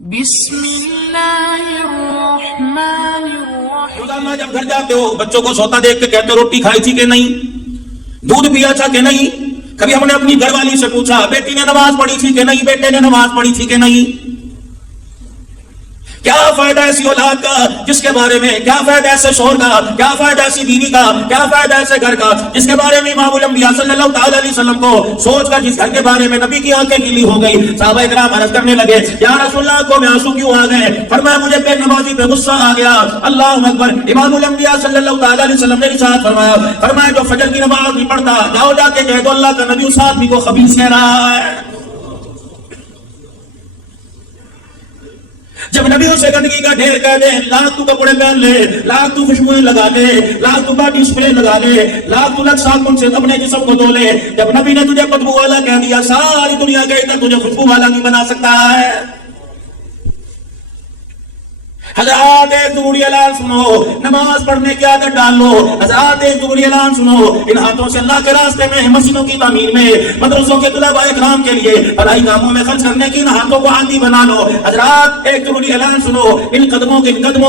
بسم اللہ الرحمن الرحیم. روزانہ جب گھر جاتے ہو بچوں کو سوتا دیکھ کے کہتے ہو روٹی کھائی تھی کہ نہیں, دودھ پیا تھا کہ نہیں. کبھی ہم نے اپنی گھر والی سے پوچھا بیٹی نے نماز پڑھی تھی کہ نہیں, بیٹے نے نماز پڑھی تھی کہ نہیں. کیا فائدہ ایسی اولاد کا جس کے بارے میں, کیا فائدہ ایسے شوہر کا, کیا فائدہ ایسی بیوی کا, کیا فائدہ ایسے گھر کا جس کے بارے میں امام الانبیاء صلی اللہ تعالی علیہ وسلم کو سوچ کر جس گھر کے بارے میں نبی کی آنکھیں گیلی ہو گئی. صحابہ کرام عرض کرنے لگے یا رسول اللہ کو میں آنسو کیوں آ گئے. فرمایا مجھے بے نمازی پہ غصہ آ گیا. اللہ اکبر. امام الانبیاء صلی اللہ تعالی علیہ وسلم نے ارشاد فرمایا جو فجر کی نماز نہیں پڑھتا جاؤ جا کے کہہ دو اللہ کا نبی اس آدمی کو خبیث کہہ رہا ہے. جب نبی اسے گندگی کا ڈھیر کہہ دے, لاکھ تو کپڑے پہن لے, لاکھ تو خوشبوئیں لگا لے, لاکھ تو باڈی اسپرے لگا لے, لاکھ تو لکھ صابن سے اپنے جسم کو دھو لے, جب نبی نے تجھے بدبو والا کہہ دیا ساری دنیا کے ادھر تجھے خوشبو والا نہیں بنا سکتا ہے. حضرات ایک ضروری اعلان سنو, نماز پڑھنے کی عادت ڈال لو. حضرات ایک ضروری اعلان سنو, ان ہاتھوں سے اللہ کے راستے میں, مسجدوں کی تعمیر میں, مدرسوں کے طلباء اکرام کے لیے بھلائی کاموں میں خرچ کرنے کی ان ہاتھوں کو عادی بنا لو. حضرات ایک ضروری اعلان سنو, ان قدموں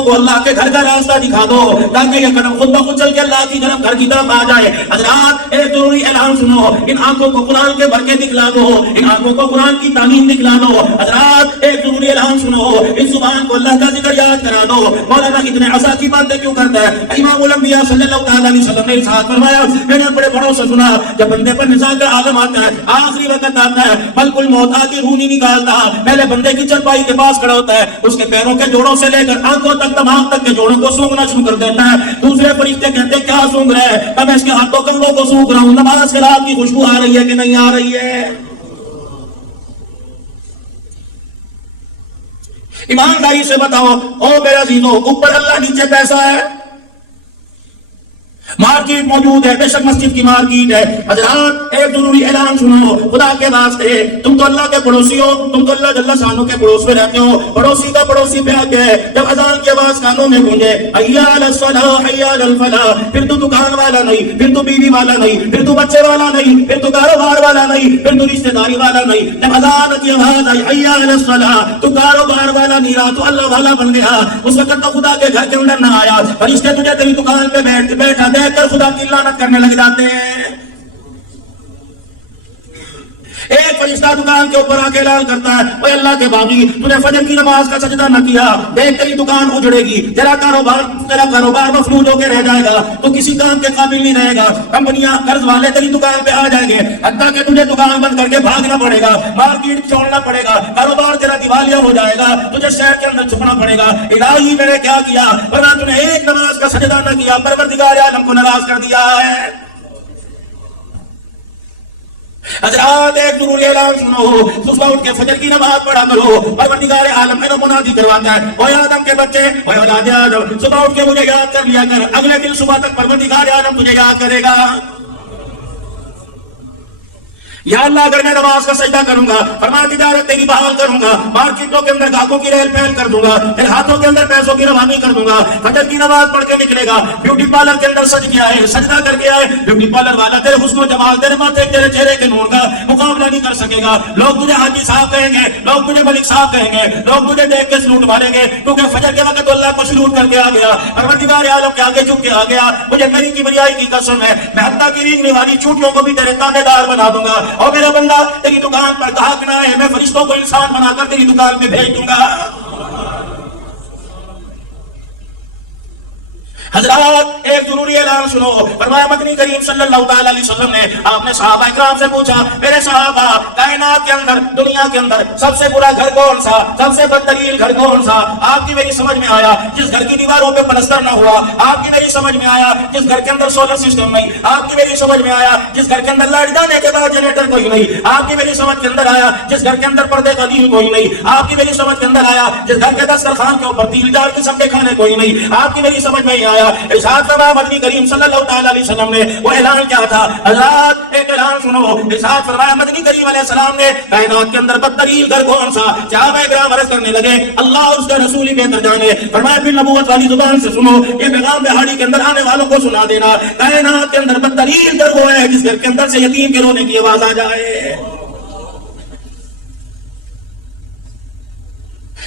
کو اللہ کے گھر کا راستہ دکھا دو تاکہ یہ قدم خود بخود چل کے اللہ کی طرف گھر کی طرف آ جائے. حضرات ایک ضروری اعلان سنو, ان آنکھوں کو قرآن کے برکے دکھلا دو, ان آنکھوں کو قرآن کی تعلیم دکھلا دو. حضرات ایک ضروری اعلان سنو, اس زبان کو اللہ کا ذکر یاد کرا دو. مولانا اتنے عصا کی باتیں کیوں کرتا ہے. امام الانبیاء صلی اللہ تعالی علیہ وسلم نے ارشاد فرمایا میں نے بڑے بڑوں سے سنا جب بندے پر نزاع کا عالم آتا ہے, آخری وقت آتا ہے, ملک الموت آ کے روح نہیں نکالتا, پہلے بندے کی چرپائی کے پاس کھڑا ہوتا ہے, اس کے پیروں کے جوڑوں سے لے کر آنکھوں تک دماغ تک کے جوڑوں کو سونگنا شروع کر دیتا ہے. دوسرے فرشتے کہتے ہیں کیا سونگ رہے ہیں, میں اس کے ہاتھوں کنگوں کو سونگ رہا ہوں, نماز کے رات کی خوشبو آ رہی ہے کہ نہیں آ رہی ہے. ایمانداری سے بتاؤ او میرے عزیزو, اوپر اللہ نیچے پیسہ ہے, مارکیٹ موجود ہے, بے شک مسجد کی مارکیٹ ہے. حضرات ایک ضروری اعلان سنو, خدا کے واسطے تم تو اللہ کے پڑوسی ہو, تم تو اللہ جل شانہ کے پڑوس میں رہتے ہو. پڑوسی کا پڑوسی پہ آتے ہیں جب اذان کی آواز کانوں میں گونجے حی علی الصلاۃ حی علی الفلاح, پھر تو دکان والا نہیں, پھر تو بیوی والا نہیں, پھر تو بچے والا نہیں, پھر تو کاروبار والا نہیں, پھر تو رشتہ داری والا نہیں. جب اذان کی آواز آئی حی علی الصلاۃ تو کاروبار والا نہیں رہا, تو اللہ والا بن گیا. اس وقت تو خدا کے گھر کے اندر نہ آیا, فرشتے تجھے تیری دکان پہ بیٹھا دیکھ کر خدا کی لعنت کرنے لگ جاتے ہیں. ایک فرشتہ دکان کے اوپر آ کے اعلان کرتا ہے اے اللہ کے باغی, تو نے فجر کی نماز کا سجدہ نہ کیا, دیکھ تیری دکان اجڑے گی, تیرا کاروبار مفلوج ہو کے رہ جائے گا, تو کسی کام کے قابل نہیں رہے گا. کمپنیاں قرض والے تیری دکان پہ آ جائیں گے, حتیٰ کہ تجھے دکان بند کر کے بھاگنا پڑے گا, مارکیٹ چھوڑنا پڑے گا, کاروبار تیرا دیوالیہ ہو جائے گا, تجھے شہر کے اندر چھپنا پڑے گا. الہی میں نے کیا کیا, ورنہ تو نے ایک نماز کا سجدہ نہ کیا, پروردگار عالم کو ناراض کر دیا ہے. حضرات ایک ضروری اعلان سنو, صبح اٹھ کے فجر کی نماز پڑھا کرو. پروردگار عالم میں منادی کرواتا ہے اے آدم کے بچے, اے اولاد آدم, صبح اٹھ کے مجھے یاد کر لیا کر, اگلے دن صبح تک پروردگار عالم تجھے یاد کرے گا. یا اللہ اگر میں نماز کا سجدہ کروں گا, فرمایا تجارت تیری بحال کروں گا, مارکیٹوں کے اندر گاہکوں کی ریل پھیل کر دوں گا, تیرے ہاتھوں کے اندر پیسوں کی روانی کر دوں گا. فجر کی نماز پڑھ کے نکلے گا, بیوٹی پارلر کے اندر سج گیا ہے, سجدہ کر کے آئے, بیوٹی پارلر والا تیرے حسن و جمال, تیرے ماتھے تیرے چہرے کے نور کا مقابلہ نہیں کر سکے گا. لوگ تجھے حاجی صاحب کہیں گے, لوگ تجھے ملک صاحب کہیں گے, لوگ تجھے دیکھ کے سلوٹ ماریں گے, کیونکہ فجر کے وقت اللہ کو سلوٹ کر کے آ گیا, پروردگار عالم کے آگے جھک کے آ گیا. مجھے میری کبریائی کی قسم ہے, میں حتیٰ کی ریگنے والی چوٹیوں کو بھی تیرے تانے دار بنا دوں گا. اور میرا بندہ تیری دکان پر گاہک نہ ہے, میں فرشتوں کو انسان بنا کر تیری دکان میں بھیج دوں گا. حضرات ایک ضروری اعلان سنو, فرمایا مدنی کریم صلی اللہ تعالی علیہ وسلم نے, آپ نے صحابہ اکرام سے پوچھا میرے صحابہ, کائنات کے اندر, دنیا کے اندر سب سے برا گھر کون سا, سب سے بدترین گھر کون سا. آپ کی میری سمجھ میں آیا جس گھر کی دیواروں پہ پلستر نہ ہوا, آپ کی میری سمجھ میں آیا جس گھر کے اندر سولر سسٹم نہیں, آپ کی میری سمجھ میں آیا جس گھر کے اندر لائٹ جانے کے بعد جنریٹر کوئی نہیں, آپ کی میری سمجھ کے اندر آیا جس گھر کے اندر پردے قدیم کوئی نہیں, آپ کی میری سمجھ کے اندر آیا جس گھر کے دسترخوان کے اوپر 3000 قسم کے کھانے کوئی نہیں, آپ کی میری سمجھ میں آیا. ارشاد فرمایا مدنی کریم صلی اللہ تعالی علیہ وسلم نے, وہ اعلان کیا تھا. حضرات ایک اعلان سنو, ارشاد فرمایا مدنی کریم علیہ السلام نے, کائنات کے اندر بدترین گھر کون سا. صحابہ کرام عرض کرنے لگے اللہ اور اس کا رسول ہی بہتر جانے. فرمایا پھر نبوت والی زبان سے سنو, یہ پیغام بہاڑی کے اندر آنے والوں کو سنا دینا, کائنات کے اندر بدترین گھر وہ ہے جس گھر کے اندر سے یتیم کے رونے کی آواز آ جائے.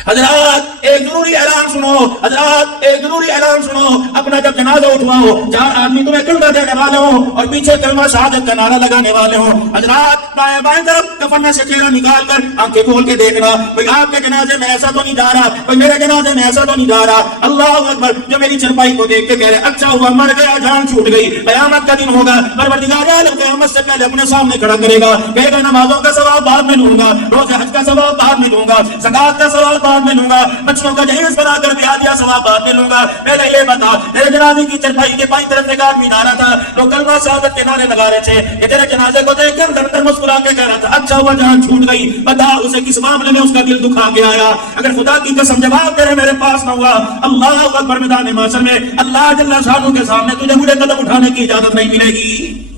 حضرات ایک ضروری اعلان سنو، حضرات ایک ضروری اعلان سنو، اپنا جب جنازہ اٹھواؤ 4 آدمی تمہیں کلمہ دینے والے ہوں اور پیچھے کلمہ شہادت کا نعرہ لگانے والے ہوں، حضرات دائیں بائیں طرف کفن میں سے چہرہ نکال کر آنکھیں کھول کے دیکھنا، کوئی آپ کے جنازے میں ایسا تو نہیں جا رہا، کوئی میرے جنازے میں ایسا تو نہیں جا رہا، اللہ اکبر، جو میری چرپائی کو دیکھ کے کہہ رہے اچھا ہوا مر گیا، جان چھوٹ گئی، قیامت کا دن ہوگا، پروردگار عالم قیامت سے پہلے اپنے سامنے کھڑا کرے گا، کہے گا نمازوں کا ثواب بعد میں لوں گا، روزہ حج کا ثواب بعد میں لوں گا، زکات کا ثواب بعد میں لوں گا، بچوں کا جہیز بنا کر بیاہ دیا ثواب بعد میں لوں گا، پہلے یہ بتا تیرے جنازے کی چرپائی کے بائیں طرف ایک آدمی نعرہ تھا جو کلمہ شہادت کے نعرے لگا رہے تھے، یہ تیرے جنازے کو دیکھ کر اندر اندر مسکرا کے کہہ رہا تھا اچھا ہوا جان چھوٹ گئی، بتا اسے کس معاملے میں اس کا دل دکھا کے آیا، اگر خدا کی قسم جواب تیرے میرے پاس نہ ہوا، اللہ اکبر، میدان محشر میں اللہ جل شانہ کے سامنے تجھے مجھے قدم اٹھانے کی اجازت نہیں ملے گی۔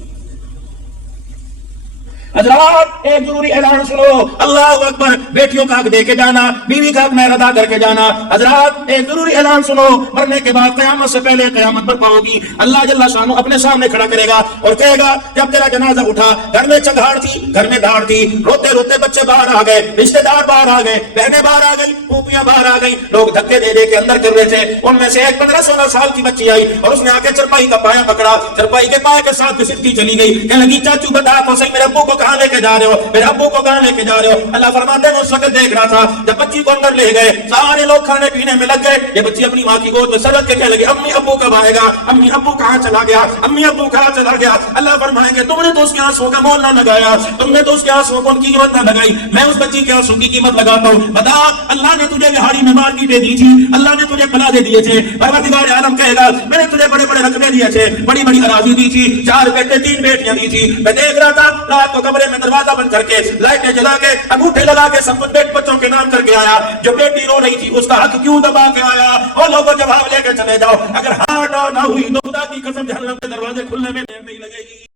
حضرات ایک ضروری اعلان سنو، اللہ اکبر، بیٹیوں کا حق دے کے جانا، بیوی کا حق مہر ادا کر کے جانا، حضرات ایک ضروری اعلان سنو، مرنے کے بعد قیامت سے پہلے قیامت برپا ہوگی، اللہ جل شانہ اپنے سامنے کھڑا کرے گا اور کہے گا جب تیرا جنازہ اٹھا، گھر میں چنگھاڑ تھی، گھر میں دھاڑ تھی، روتے روتے بچے باہر آ گئے، رشتے دار باہر آ گئے، بہنیں باہر آ گئی، پھوپھیاں باہر آ گئی، لوگ دھکے دے دے کے اندر کر رہے تھے، ان میں سے ایک 15-16 سال کی بچی آئی اور اس نے آ کے چرپائی کا پایا پکڑا، چرپائی کے پائے کے ساتھ گھسٹتی چلی گئی، کہنے لگی چاچو بتا تو صحیح میرے ابو کو کہاں لے کے جا رہے ہو، میرے ابو کو کہاں لے کے جا رہے ہو؟ اللہ فرماتے ہیں اس وقت دیکھ رہا تھا جب بچی کو اندر لے گئے، سارے لوگ کھانے پینے میں لگ گئے، یہ بچی اپنی ماں کی گود میں سرک کے کہنے لگی امی ابو کب آئے گا، امی ابو کہاں چلا گیا، امی ابو کہاں چلا گیا؟ اللہ فرمائیں گے تم نے تو اس کے آنسوں کا مول نہ لگایا، تم نے تو اس کے آنسوں کو ان کی قیمت نہ لگائی، میں اس بچی کے آنسوں کی قیمت لگاتا ہوں۔ بتا اللہ نے تجھے بہاڑی میں مارکیٹیں دی تھی، اللہ نے تجھے پلازے دیے تھے، پروردگار عالم کہے گا میں نے تجھے بڑے بڑے رقبے دیے تھے، بڑی بڑی اراضی دی تھی، 4 بیٹے 3 بیٹیاں دی تھی، میں دیکھ رہا تھا رات کو کمرے میں دروازہ بند کر کے لائٹیں جلا کے انگوٹھے لگا کے سب کچھ بچوں کے نام کر کے آیا، جو بیٹی رو رہی تھی اس کا حق کیوں دبا کے آیا؟ اور لوگوں جواب لے کے چلے جاؤ، اگر ہاں نہ ہوئی تو خدا کی قسم جہنم کے دروازے کھلنے میں دیر نہیں لگے گی۔